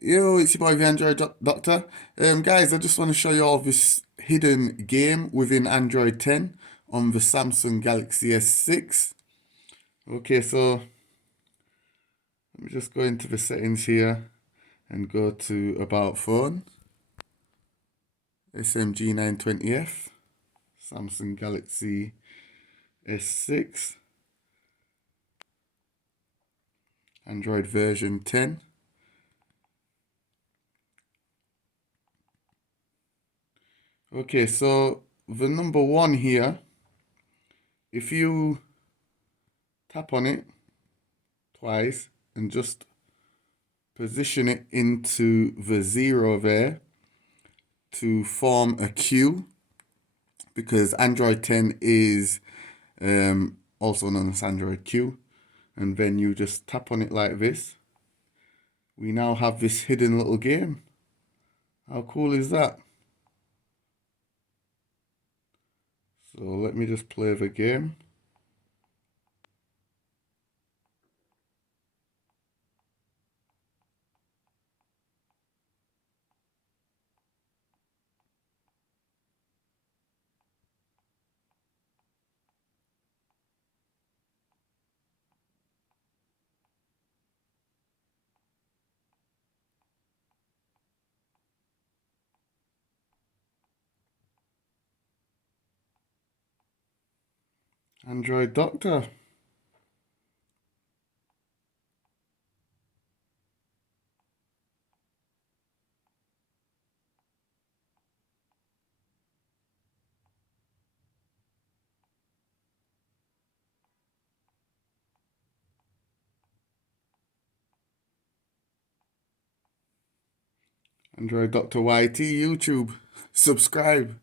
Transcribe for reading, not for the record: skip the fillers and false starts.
Yo, it's your boy the Android Doctor. Guys, I just want to show you all this hidden game within Android 10 on the Samsung Galaxy S6. Okay, so let me just go into the settings here and go to About Phone, SMG 920F, Samsung Galaxy S6, Android version 10. Okay, so the number one here, if you tap on it twice and just position it into the zero there to form a Q, because Android 10 is also known as Android Q. And then you just tap on it like this. We now have this hidden little game. How cool is that? So let me just play the game. Android Doctor. Android Doctor YT YouTube. Subscribe.